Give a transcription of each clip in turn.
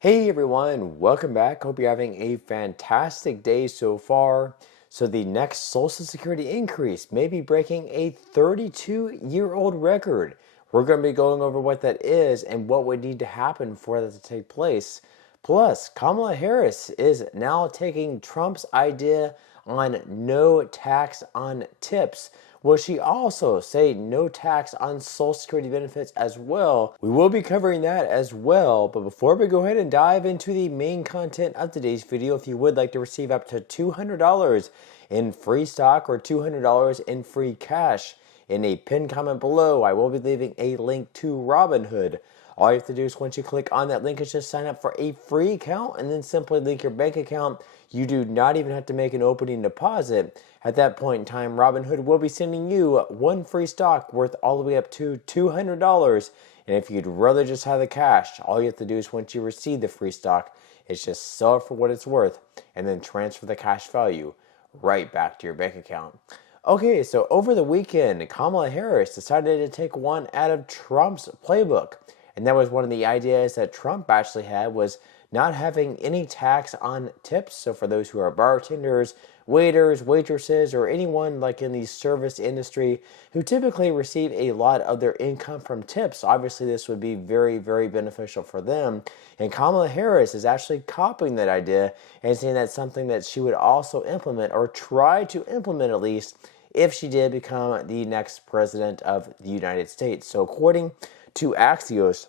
Hey everyone, welcome back. Hope you're having a fantastic day so far. So the next Social Security increase may be breaking a 32-year-old record. We're going to be going over what that is and what would need to happen for that to take place. Plus, Kamala Harris is now taking Trump's idea on no tax on tips. Will she also say no tax on Social Security benefits as well? We will be covering that as well, but before we go ahead and dive into the main content of today's video, if you would like to receive up to $200 in free stock or $200 in free cash, in a pinned comment below, I will be leaving a link to Robinhood. All you have to do is once you click on that link is just sign up for a free account and then simply link your bank account. You do not even have to make an opening deposit. At that point in time, Robinhood will be sending you one free stock worth all the way up to $200. And if you'd rather just have the cash, all you have to do is once you receive the free stock, is just sell it for what it's worth and then transfer the cash value right back to your bank account. Okay, so over the weekend, Kamala Harris decided to take one out of Trump's playbook. And that was one of the ideas that Trump actually had, was not having any tax on tips. So for those who are bartenders, waiters, waitresses, or anyone like in the service industry who typically receive a lot of their income from tips, obviously this would be very, very beneficial for them. And Kamala Harris is actually copying that idea and saying that's something that she would also implement, or try to implement at least, if she did become the next president of the United States. So according to Axios,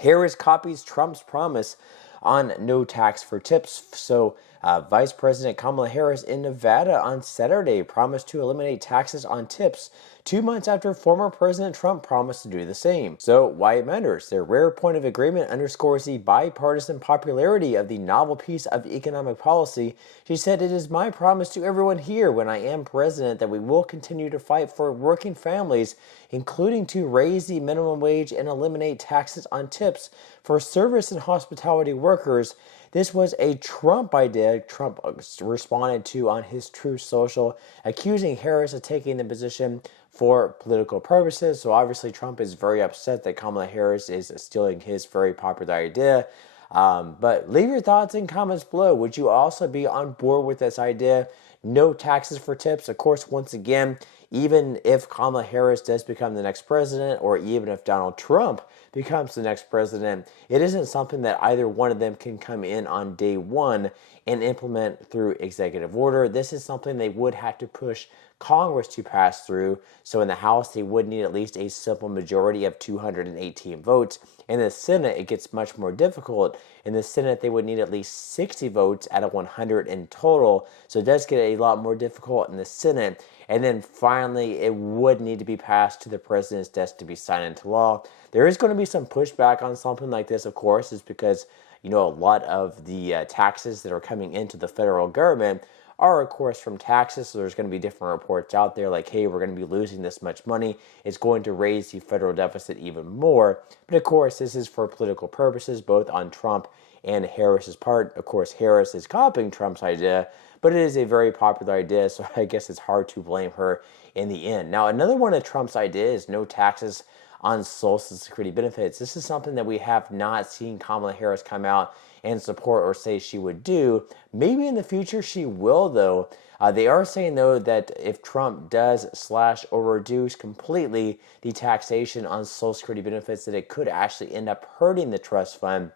Harris copies Trump's promise on no tax for tips. So Vice President Kamala Harris in Nevada on Saturday promised to eliminate taxes on tips 2 months after former President Trump promised to do the same. So why it matters. Their rare point of agreement underscores the bipartisan popularity of the novel piece of economic policy. She said, "It is my promise to everyone here when I am president that we will continue to fight for working families, including to raise the minimum wage and eliminate taxes on tips for service and hospitality workers." This was a Trump idea Trump responded to on his Truth Social, accusing Harris of taking the position for political purposes. So obviously Trump is very upset that Kamala Harris is stealing his very popular idea. But leave your thoughts in comments below. Would you also be on board with this idea? No taxes for tips. Of course, once again, even if Kamala Harris does become the next president, or even if Donald Trump becomes the next president, it isn't something that either one of them can come in on day one and implement through executive order. This is something they would have to push Congress to pass through. So in the House, they would need at least a simple majority of 218 votes. In the Senate, it gets much more difficult. In the Senate, they would need at least 60 votes out of 100 in total. So it does get a lot more difficult in the Senate. And then finally, it would need to be passed to the president's desk to be signed into law. There is going to be some pushback on something like this, of course, is because, a lot of the taxes that are coming into the federal government are, of course, from taxes. So there's going to be different reports out there like, hey, we're going to be losing this much money. It's going to raise the federal deficit even more. But of course, this is for political purposes, both on Trump and Harris's part. Of course, Harris is copying Trump's idea, but it is a very popular idea, so I guess it's hard to blame her in the end. Now, another one of Trump's ideas is no taxes on Social Security benefits. This is something that we have not seen Kamala Harris come out and support or say she would do. Maybe in the future she will, though. They are saying, though, that if Trump does slash or reduce completely the taxation on Social Security benefits, that it could actually end up hurting the trust fund.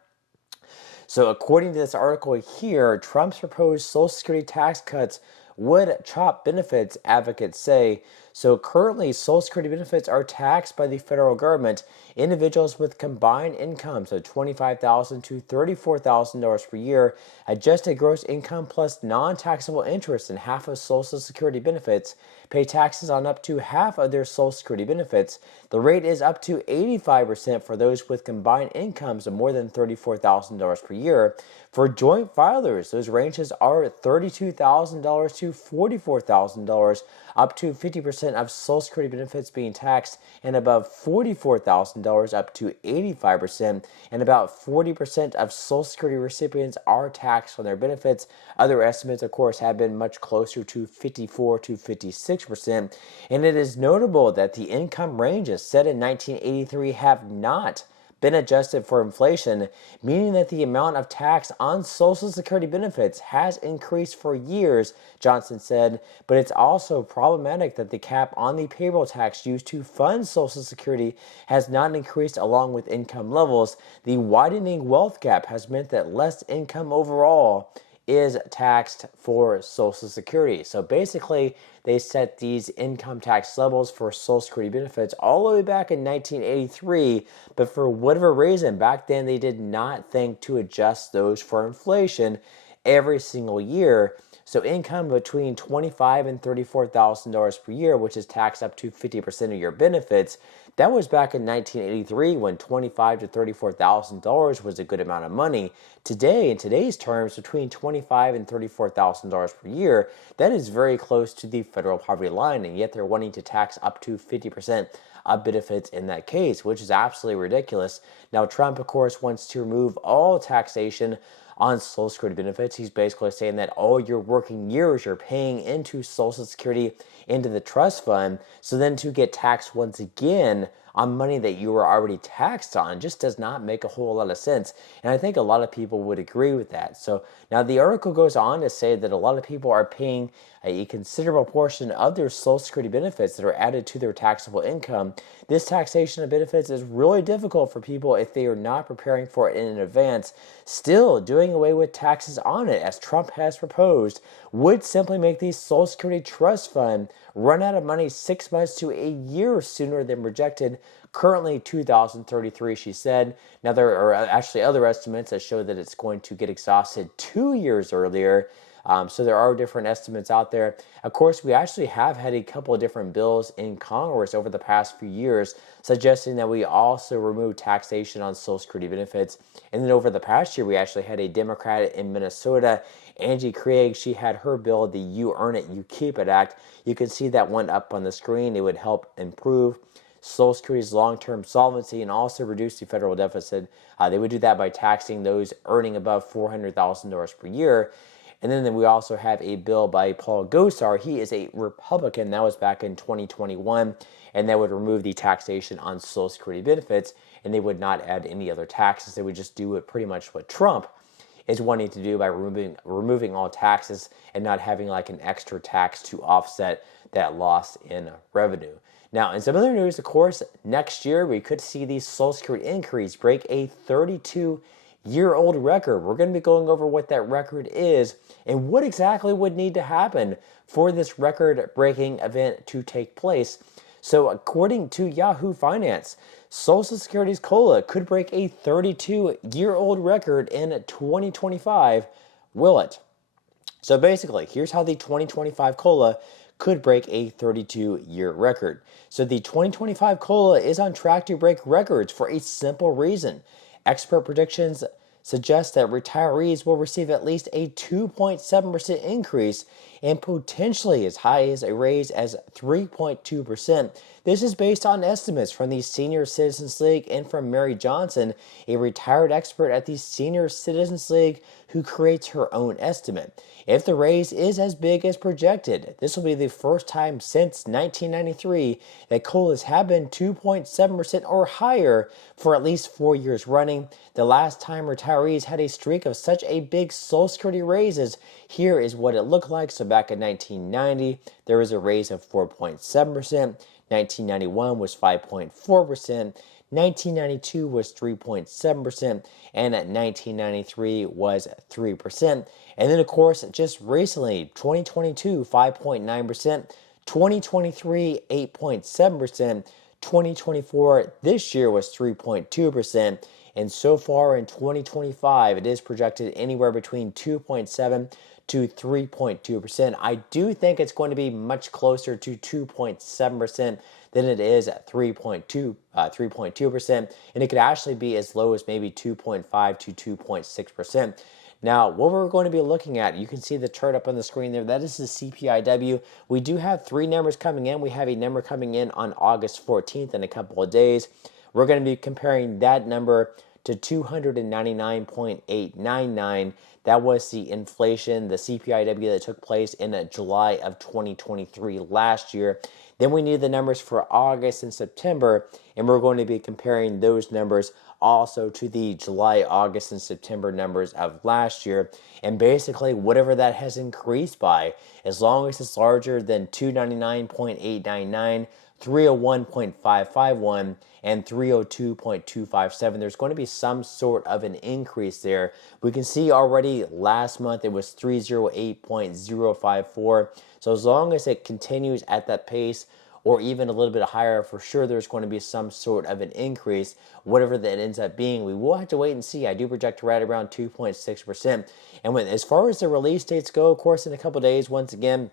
So according to this article here, Trump's proposed Social Security tax cuts would chop benefits, advocates say. So currently, Social Security benefits are taxed by the federal government. Individuals with combined incomes of $25,000 to $34,000 per year, adjusted gross income plus non-taxable interest in half of Social Security benefits, pay taxes on up to half of their Social Security benefits. The rate is up to 85% for those with combined incomes of more than $34,000 per year. For joint filers, those ranges are $32,000 to $44,000, up to 50% of Social Security benefits being taxed, and above $44,000 up to 85%, and about 40% of Social Security recipients are taxed on their benefits. Other estimates, of course, have been much closer to 54 to 56%, and it is notable that the income ranges set in 1983 have not been adjusted for inflation, meaning that the amount of tax on Social Security benefits has increased for years, Johnson said, but it's also problematic that the cap on the payroll tax used to fund Social Security has not increased along with income levels. The widening wealth gap has meant that less income overall is taxed for Social Security. So basically, they set these income tax levels for Social Security benefits all the way back in 1983, but for whatever reason, back then they did not think to adjust those for inflation every single year. So income between $25,000 and $34,000 per year, which is taxed up to 50% of your benefits, that was back in 1983 when $25,000 to $34,000 was a good amount of money. Today, in today's terms, between $25,000 and $34,000 per year, that is very close to the federal poverty line, and yet they're wanting to tax up to 50% of benefits in that case, which is absolutely ridiculous. Now, Trump, of course, wants to remove all taxation on Social Security benefits. He's basically saying that all your working years you're paying into Social Security into the trust fund, so then to get taxed once again on money that you were already taxed on just does not make a whole lot of sense. And I think a lot of people would agree with that. So now the article goes on to say that a lot of people are paying a considerable portion of their Social Security benefits that are added to their taxable income. This taxation of benefits is really difficult for people if they are not preparing for it in advance. Still, doing away with taxes on it, as Trump has proposed, would simply make the Social Security Trust Fund run out of money 6 months to a year sooner than projected. Currently 2033, she said. Now, there are actually other estimates that show that it's going to get exhausted 2 years earlier. So there are different estimates out there. Of course, we actually have had a couple of different bills in Congress over the past few years suggesting that we also remove taxation on Social Security benefits. And then over the past year, we actually had a Democrat in Minnesota, Angie Craig. She had her bill, the You Earn It, You Keep It Act. You can see that one up on the screen. It would help improve Social Security's long-term solvency and also reduce the federal deficit. They would do that by taxing those earning above $400,000 per year. And then we also have a bill by Paul Gosar. He is a Republican. That was back in 2021. And that would remove the taxation on Social Security benefits. And they would not add any other taxes. They would just do it pretty much what Trump is wanting to do by removing all taxes and not having like an extra tax to offset that loss in revenue. Now, in some other news, of course, next year we could see the Social Security increase break a 32-year-old record. We're going to be going over what that record is and what exactly would need to happen for this record-breaking event to take place. So according to Yahoo Finance, Social Security's COLA could break a 32-year-old record in 2025. Will it? So basically, here's how the 2025 COLA could break a 32-year record. So the 2025 COLA is on track to break records for a simple reason. Expert predictions suggest that retirees will receive at least a 2.7% increase and potentially as high as a raise as 3.2%. This is based on estimates from the Senior Citizens League and from Mary Johnson, a retired expert at the Senior Citizens League who creates her own estimate. If the raise is as big as projected, this will be the first time since 1993 that COLAs have been 2.7% or higher for at least 4 years running. The last time retirees had a streak of such a big Social Security raises, here is what it looked like. So back in 1990, there was a raise of 4.7%. 1991 was 5.4%. 1992 was 3.7%, and at 1993 was 3%. And then, of course, just recently, 2022, 5.9%, 2023, 8.7%, 2024, this year was 3.2%, and so far in 2025, it is projected anywhere between 2.7 to 3.2%. I do think it's going to be much closer to 2.7% than it is at 3.2%, and it could actually be as low as maybe 2.5 to 2.6%. Now, what we're going to be looking at, you can see the chart up on the screen there. That is the CPIW. We do have three numbers coming in. We have a number coming in on August 14th in a couple of days. We're going to be comparing that number to 299.899. That was the inflation, the CPIW that took place in July of 2023 last year. Then we need the numbers for August and September, and we're going to be comparing those numbers also to the July, August, and September numbers of last year. And basically, whatever that has increased by, as long as it's larger than 299.899, 301.551, and 302.257, there's going to be some sort of an increase there. We can see already last month it was 308.054. So as long as it continues at that pace, or even a little bit higher, for sure there's going to be some sort of an increase. Whatever that ends up being, we will have to wait and see. I do project right around 2.6%. And as far as the release dates go, of course, in a couple days, once again,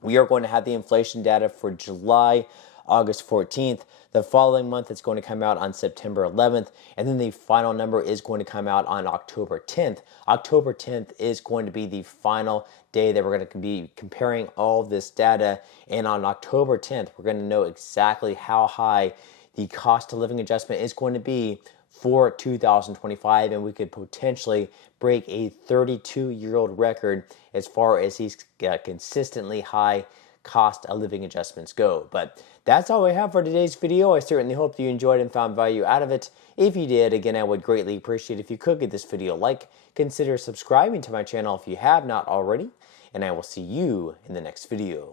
we are going to have the inflation data for July, August 14th. The following month, it's going to come out on September 11th. And then the final number is going to come out on October 10th. October 10th is going to be the final day that we're going to be comparing all this data. And on October 10th, we're going to know exactly how high the cost of living adjustment is going to be for 2025, and we could potentially break a 32-year-old record as far as these consistently high cost of living adjustments go. But that's all we have for today's video. I certainly hope you enjoyed and found value out of it. If you did, again, I would greatly appreciate if you could give this video a like. Consider subscribing to my channel if you have not already, and I will see you in the next video.